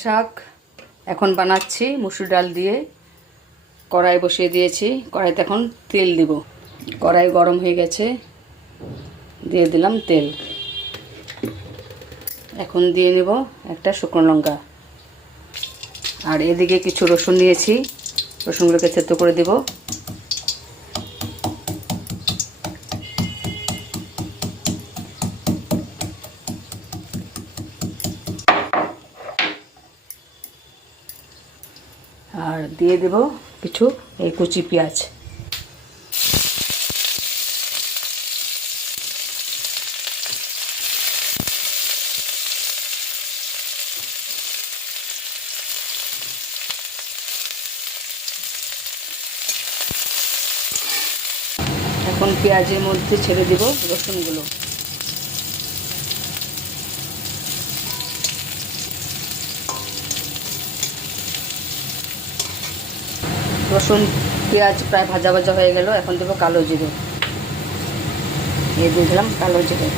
শাক এখন বানাচ্ছি মুসুর ডাল দিয়ে। কড়াই বসিয়ে দিয়েছি, কড়াইতে এখন তেল দিব। কড়াই গরম হয়ে গেছে, দিয়ে দিলাম তেল। এখন দিয়ে নেব একটা শুকনো লঙ্কা, আর এদিকে কিছু রসুন নিয়েছি, রসুনগুলোকে থেতো করে দেব। আর দিয়ে দেব কিছু এই কুচি পেঁয়াজ। এখন পেঁয়াজের মধ্যে ছেড়ে দেব রসুনগুলো। রসুন পেঁয়াজ প্রায় ভাজা ভাজা হয়ে গেল, এখন দেবো কালো জিরে। দিয়ে দিলাম কালো জিরে।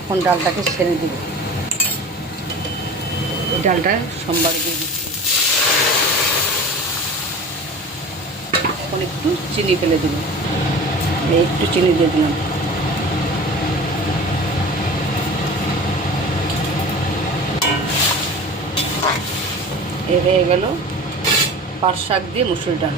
এখন ডালটাকে ছেড়ে দিব। এই ডালটা সোমবার দিয়ে দিচ্ছি। এখন একটু চিনি ফেলে দিব, একটু চিনি দিয়ে দিলাম। এ হয়ে গেল পাট শাক দিয়ে মুসুর ডাল।